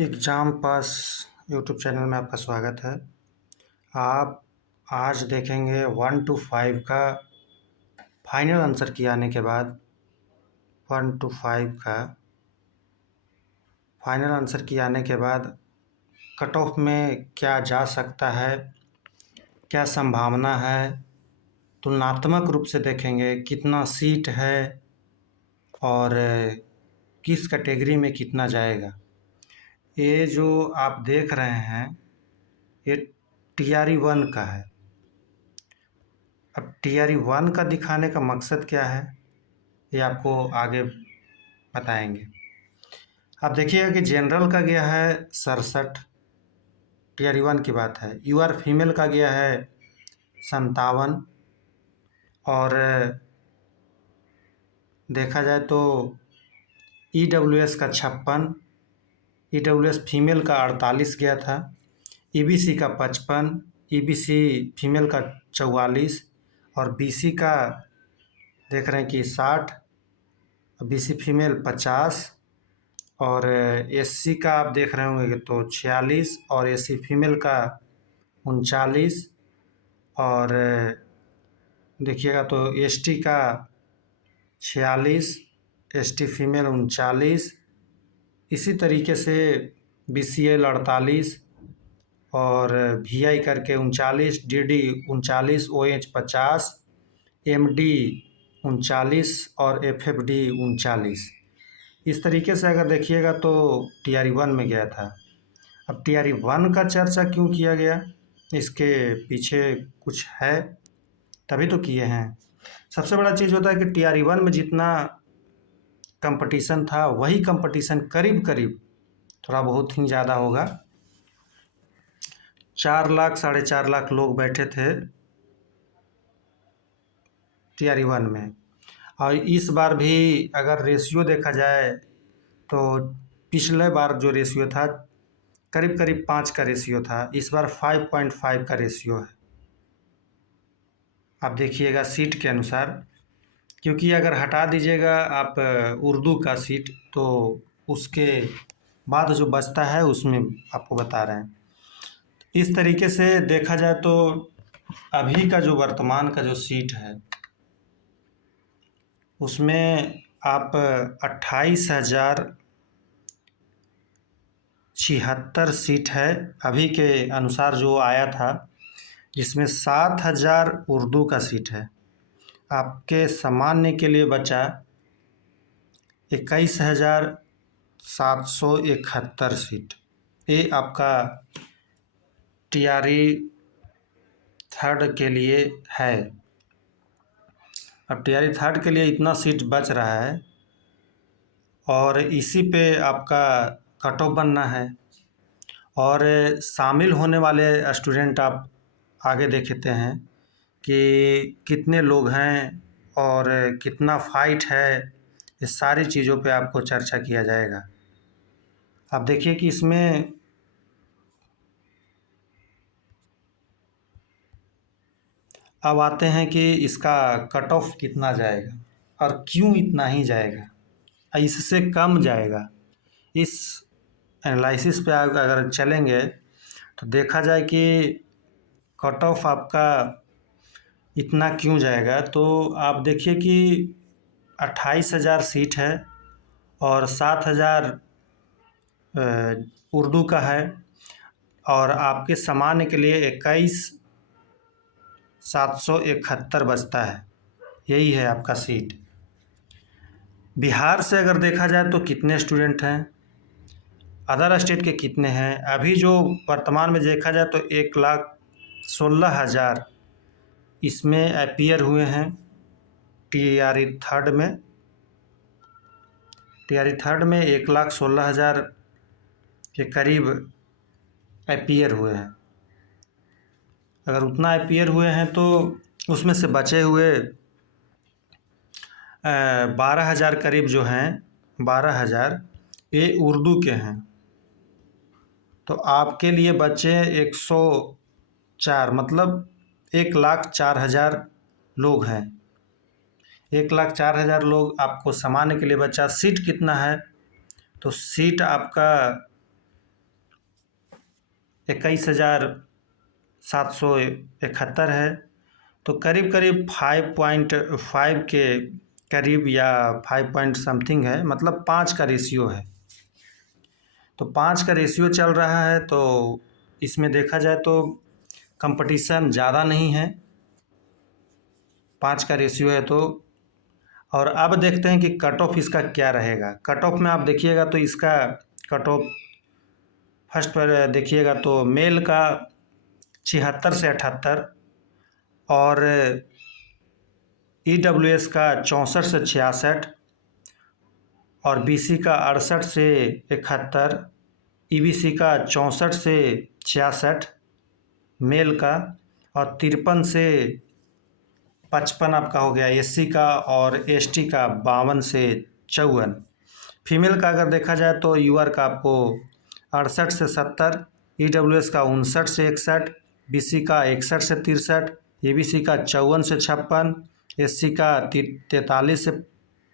Exam pass YouTube channel में आपका स्वागत है। आप आज देखेंगे 1 to 5 का फाइनल आंसर की आने के बाद 1 to 5 का फाइनल आंसर की आने के बाद कट ऑफ में क्या जा सकता है, क्या संभावना है, तुलनात्मक रूप से देखेंगे कितना सीट है और किस कैटेगरी में कितना जाएगा। ये जो आप देख रहे हैं ये TRE 1 का है। अब TRE 1 का दिखाने का मकसद क्या है ये आपको आगे बताएंगे। आप देखिएगा कि जनरल का गया है 67, TRE 1 की बात है। UR फीमेल का गया है 57 और देखा जाए तो EWS का 56, EWS फीमेल का 48 गया था, EBC का 55, EBC फीमेल का 44 और BC का देख रहे हैं कि 60, BC फीमेल 50 और SC का आप देख रहे होंगे तो 46 और SC फीमेल का 39 और देखिएगा तो ST का 46, ST फीमेल 39, इसी तरीके से BCL 48 और VI करके 39, DD 39, OH 50, MD 39 और FFD 39। इस तरीके से अगर देखिएगा तो TRE 1 में गया था। अब TRE 1 का चर्चा क्यों किया गया, इसके पीछे कुछ है तभी तो किए हैं। सबसे बड़ा चीज़ होता है कि TRE 1 में जितना कंपटीशन था वही कंपटीशन करीब करीब थोड़ा बहुत ही ज़्यादा होगा। 4 लाख 4.5 लाख लोग बैठे थे TRE 1 में और इस बार भी अगर रेशियो देखा जाए तो पिछले बार जो रेशियो था करीब करीब 5 का रेशियो था, इस बार 5.5 का रेशियो है। आप देखिएगा सीट के अनुसार, क्योंकि अगर हटा दीजिएगा आप उर्दू का सीट तो उसके बाद जो बचता है उसमें आपको बता रहे हैं। इस तरीके से देखा जाए तो अभी का जो वर्तमान का जो सीट है उसमें आप 28,076 सीट है अभी के अनुसार जो आया था, जिसमें 7,000 उर्दू का सीट है। आपके सामान्य के लिए बचा 21,771 सीट। ये आपका TRE 3 के लिए है। अब TRE 3 के लिए इतना सीट बच रहा है और इसी पे आपका कट ऑफ बनना है और शामिल होने वाले स्टूडेंट आप आगे देखते हैं कि कितने लोग हैं और कितना फाइट है, इस सारी चीज़ों पे आपको चर्चा किया जाएगा। आप देखिए कि इसमें अब आते हैं कि इसका कट ऑफ कितना जाएगा और क्यों इतना ही जाएगा, इससे कम जाएगा। इस एनालिसिस पे अगर चलेंगे तो देखा जाए कि कट ऑफ आपका इतना क्यों जाएगा, तो आप देखिए कि 28,000 सीट है और 7,000 उर्दू का है और आपके सामान्य के लिए 21,771 बचता है, यही है आपका सीट। बिहार से अगर देखा जाए तो कितने स्टूडेंट हैं, अदर स्टेट के कितने हैं, अभी जो वर्तमान में देखा जाए तो 1,16,000 इसमें अपीयर हुए हैं TRE 3 में। TRE 3 में 1,16,000 के करीब अपीयर हुए हैं। अगर उतना अपीयर हुए हैं तो उसमें से बचे हुए 12,000 करीब जो हैं, 12,000 ये उर्दू के हैं। तो आपके लिए बचे 104, मतलब 1,04,000 लोग हैं। 1,04,000 लोग आपको सामान्य के लिए बचा। सीट कितना है, तो सीट आपका 21,771 है। तो करीब करीब 5.5 के करीब या 5 पॉइंट समथिंग है, मतलब 5 का रेशियो है। तो 5 का रेशियो चल रहा है, तो इसमें देखा जाए तो कंपटीशन ज़्यादा नहीं है, 5 का रेशियो है तो। और अब देखते हैं कि कट ऑफ इसका क्या रहेगा। कट ऑफ में आप देखिएगा तो इसका कट ऑफ फर्स्ट पर देखिएगा तो मेल का 76 से 78 और EWS का 64 से 66 और BC का 68 से 71, EBC का 64 से 66 मेल का, और 53 से 55 आपका हो गया SC का, और ST का 52 से 54। फीमेल का अगर देखा जाए तो UR का आपको 68 से 70, EWS का 59 से 61, BC का 61 से 63, EBC का 54 से 56, SC का 43 से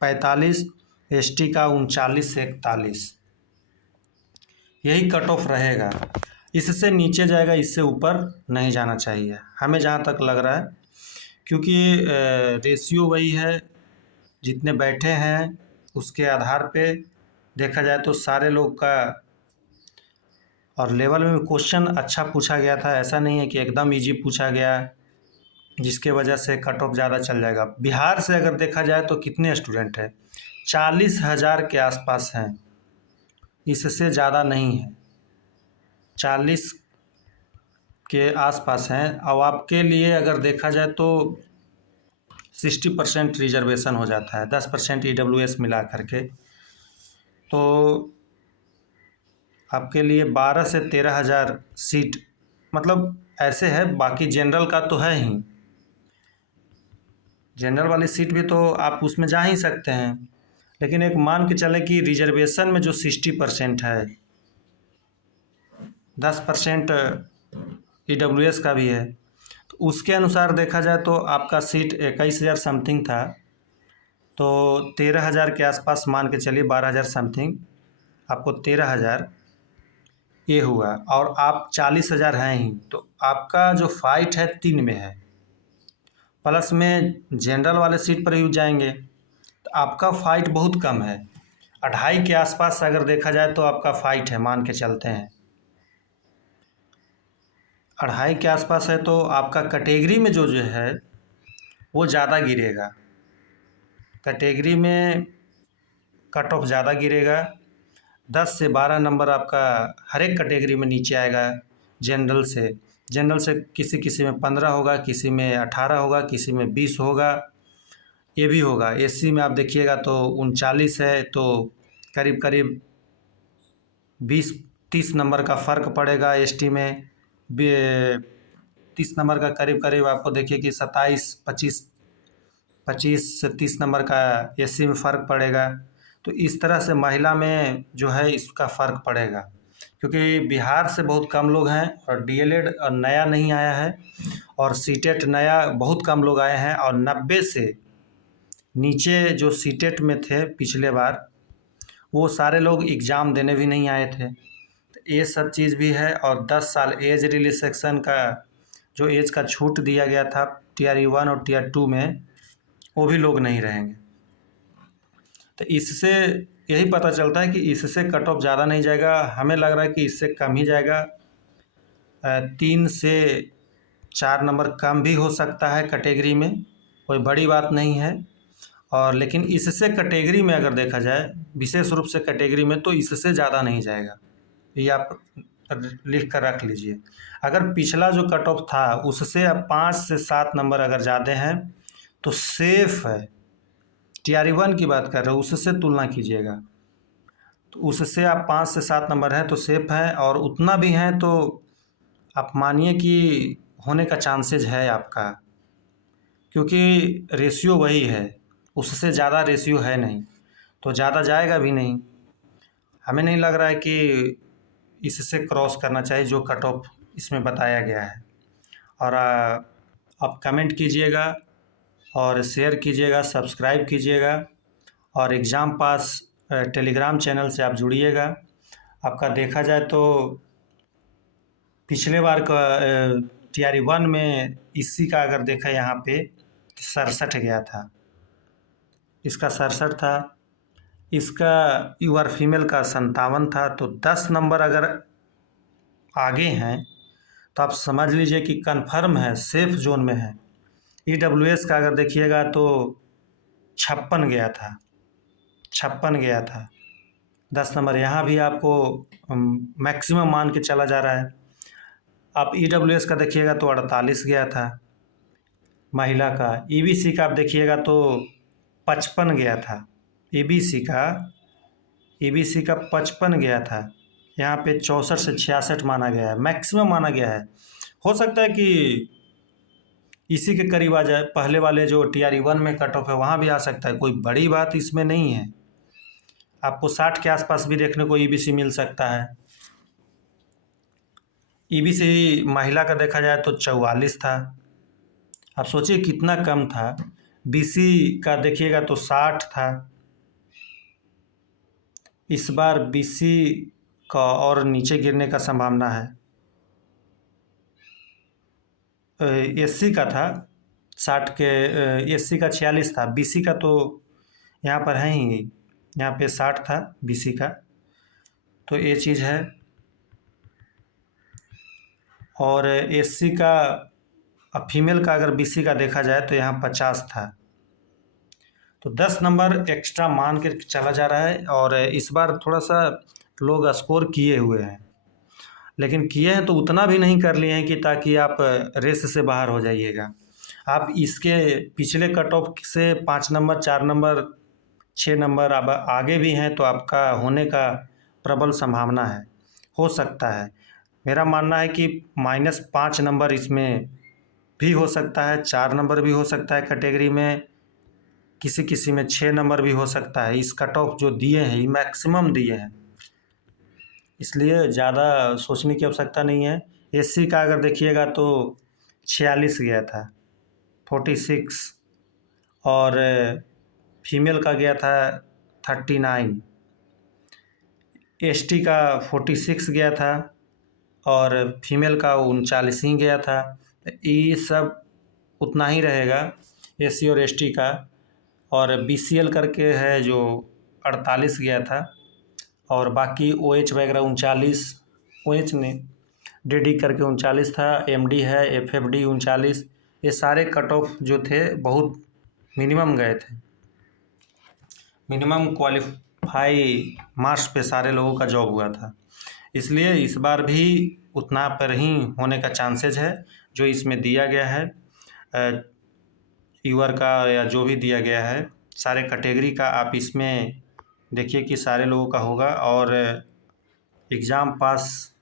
45, ST का 39 से 41। यही कट ऑफ रहेगा, इससे नीचे जाएगा, इससे ऊपर नहीं जाना चाहिए हमें जहाँ तक लग रहा है, क्योंकि रेशियो वही है, जितने बैठे हैं उसके आधार पे देखा जाए तो सारे लोग का। और लेवल में क्वेश्चन अच्छा पूछा गया था, ऐसा नहीं है कि एकदम इजी पूछा गया जिसके वजह से कट ऑफ ज़्यादा चल जाएगा। बिहार से अगर देखा जाए तो कितने स्टूडेंट हैं, 40,000 के आसपास हैं, इससे ज़्यादा नहीं है, 40 के आसपास हैं। अब आपके लिए अगर देखा जाए तो 60% रिजर्वेशन हो जाता है, 10% EWS मिला करके, तो आपके लिए 12 से 13,000 सीट मतलब ऐसे है। बाकी जनरल का तो है ही, जनरल वाली सीट भी तो आप उसमें जा ही सकते हैं, लेकिन एक मान के चले कि रिजर्वेशन में जो 60% है, 10% EWS का भी है, तो उसके अनुसार देखा जाए तो आपका सीट 21,000 समथिंग था, तो 13,000 के आसपास मान के चलिए, 12,000 समथिंग, आपको 13,000 ये हुआ, और आप 40,000 हैं ही, तो आपका जो फाइट है 3 में है, प्लस में जनरल वाले सीट पर ही जाएंगे, तो आपका फाइट बहुत कम है। 2.5 के आसपास अगर देखा जाए तो आपका फाइट है, मान के चलते हैं 2.5 के आसपास है, तो आपका कैटेगरी में जो है वो ज़्यादा गिरेगा, कैटेगरी में कट ऑफ ज़्यादा गिरेगा, 10 से 12 नंबर आपका हर एक कैटेगरी में नीचे आएगा। जनरल से किसी किसी में 15 होगा, किसी में 18 होगा, किसी में 20 होगा, ये भी होगा। SC में आप देखिएगा तो 39 है, तो करीब करीब 20-30 नंबर का फ़र्क पड़ेगा। ST में 30 नंबर का करीब करीब आपको देखिए कि 25 से 30 नंबर का SC में फ़र्क पड़ेगा। तो इस तरह से महिला में जो है इसका फ़र्क पड़ेगा, क्योंकि बिहार से बहुत कम लोग हैं, और DLED नया नहीं आया है, और CTET नया बहुत कम लोग आए हैं, और 90 से नीचे जो CTET में थे पिछले बार, वो सारे लोग एग्ज़ाम देने भी नहीं आए थे। तो ये सब चीज़ भी है। और 10 साल एज रिलैक्सेशन का जो एज का छूट दिया गया था TRE 1 और TR 2 में, वो भी लोग नहीं रहेंगे। तो इससे यही पता चलता है कि इससे कट ऑफ ज़्यादा नहीं जाएगा, हमें लग रहा है कि इससे कम ही जाएगा, 3 से 4 नंबर कम भी हो सकता है कैटेगरी में, कोई बड़ी बात नहीं है। और लेकिन इससे कैटेगरी में अगर देखा जाए, विशेष रूप से कैटेगरी में, तो इससे ज़्यादा नहीं जाएगा, ये आप लिख कर रख लीजिए। अगर पिछला जो कट ऑफ था उससे अब 5 से 7 नंबर अगर ज़्यादा हैं तो सेफ है, TRE 1 की बात कर रहे हो, उससे तुलना कीजिएगा, तो उससे आप 5 से 7 नंबर हैं तो सेफ है, और उतना भी हैं तो आप मानिए कि होने का चांसेज है आपका, क्योंकि रेशियो वही है, उससे ज़्यादा रेशियो है नहीं, तो ज़्यादा जाएगा भी नहीं। हमें नहीं लग रहा है कि इससे क्रॉस करना चाहिए जो कट ऑफ इसमें बताया गया है। और आप कमेंट कीजिएगा और शेयर कीजिएगा, सब्सक्राइब कीजिएगा, और एग्ज़ाम पास टेलीग्राम चैनल से आप जुड़िएगा। आपका देखा जाए तो पिछले बार का TRE 1 में इसी का अगर देखा यहाँ पे 67 गया था, इसका 67 था, इसका UR फीमेल का 57 था। तो 10 नंबर अगर आगे हैं तो आप समझ लीजिए कि कन्फर्म है, सेफ जोन में है। EWS का अगर देखिएगा तो 56 गया था, 56 गया था। 10 नंबर यहाँ भी आपको मैक्सिमम मान के चला जा रहा है। आप EWS का देखिएगा तो 48 गया था महिला का। EBC का आप देखिएगा तो 55 गया था। EBC का 55 गया था। यहाँ पे 64 से 66 माना गया है, मैक्सिमम माना गया है। हो सकता है कि इसी के करीब आ जाए, पहले वाले जो TRE 1 में कट ऑफ है वहाँ भी आ सकता है, कोई बड़ी बात इसमें नहीं है। आपको 60 के आसपास भी देखने को EBC मिल सकता है। EBC महिला का देखा जाए तो 44 था, आप सोचिए कितना कम था। BC का देखिएगा तो 60 था। इस बार BC का और नीचे गिरने का संभावना है। SC का था 60 के, SC का 46 था, BC का तो यहाँ पर है ही, यहाँ पे 60 था BC का। तो ये चीज़ है। और SC का, अब फीमेल का अगर BC का देखा जाए तो यहाँ 50 था। तो 10 नंबर एक्स्ट्रा मान के चला जा रहा है। और इस बार थोड़ा सा लोग स्कोर किए हुए हैं, लेकिन किए हैं तो उतना भी नहीं कर लिए हैं कि ताकि आप रेस से बाहर हो जाइएगा। आप इसके पिछले कट ऑफ से 5 नंबर, 4 नंबर, 6 नंबर अब आगे भी हैं तो आपका होने का प्रबल संभावना है, हो सकता है। मेरा मानना है कि -5 नंबर इसमें भी हो सकता है, 4 नंबर भी हो सकता है कैटेगरी में, किसी किसी में 6 नंबर भी हो सकता है। इस कट ऑफ जो दिए हैं ये मैक्सिमम दिए हैं, इसलिए ज़्यादा सोचने की आवश्यकता नहीं है। SC का अगर देखिएगा तो 46 गया था, 46। और फीमेल का गया था 39। ST का 46 गया था और फीमेल का 39 ही गया था। ये सब उतना ही रहेगा SC और ST का। और BCL करके है जो 48 गया था, और बाकी OH वगैरह 39, OH ने DD करके 39 था, MD है, FFD 39। ये सारे कट ऑफ जो थे बहुत मिनिमम गए थे, मिनिमम क्वालिफाई मार्क्स पे सारे लोगों का जॉब हुआ था। इसलिए इस बार भी उतना पर ही होने का चांसेज है जो इसमें दिया गया है। यूआर का या जो भी दिया गया है सारे कैटेगरी का, आप इसमें देखिए कि सारे लोगों का होगा। और एग्ज़ाम पास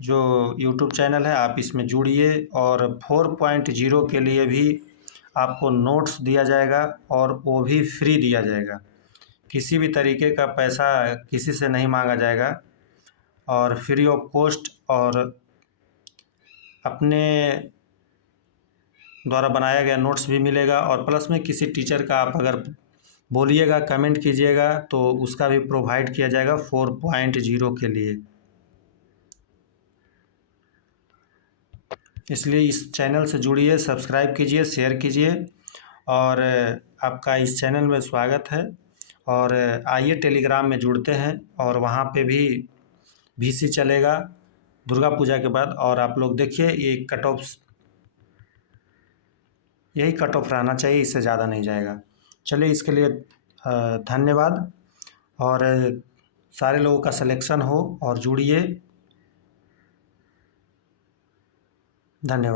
जो यूट्यूब चैनल है आप इसमें जुड़िए, और 4.0 के लिए भी आपको नोट्स दिया जाएगा और वो भी फ्री दिया जाएगा, किसी भी तरीके का पैसा किसी से नहीं मांगा जाएगा, और फ्री ऑफ कॉस्ट और अपने द्वारा बनाया गया नोट्स भी मिलेगा। और प्लस में किसी टीचर का आप अगर बोलिएगा, कमेंट कीजिएगा तो उसका भी प्रोवाइड किया जाएगा 4.0 के लिए। इसलिए इस चैनल से जुड़िए, सब्सक्राइब कीजिए, शेयर कीजिए, और आपका इस चैनल में स्वागत है। और आइए टेलीग्राम में जुड़ते हैं, और वहाँ पे भी VC चलेगा दुर्गा पूजा के बाद। और आप लोग देखिए ये कट ऑफ, यही कट ऑफ रहना चाहिए, इससे ज़्यादा नहीं जाएगा। चलिए, इसके लिए धन्यवाद, और सारे लोगों का सिलेक्शन हो और जुड़िए। धन्यवाद।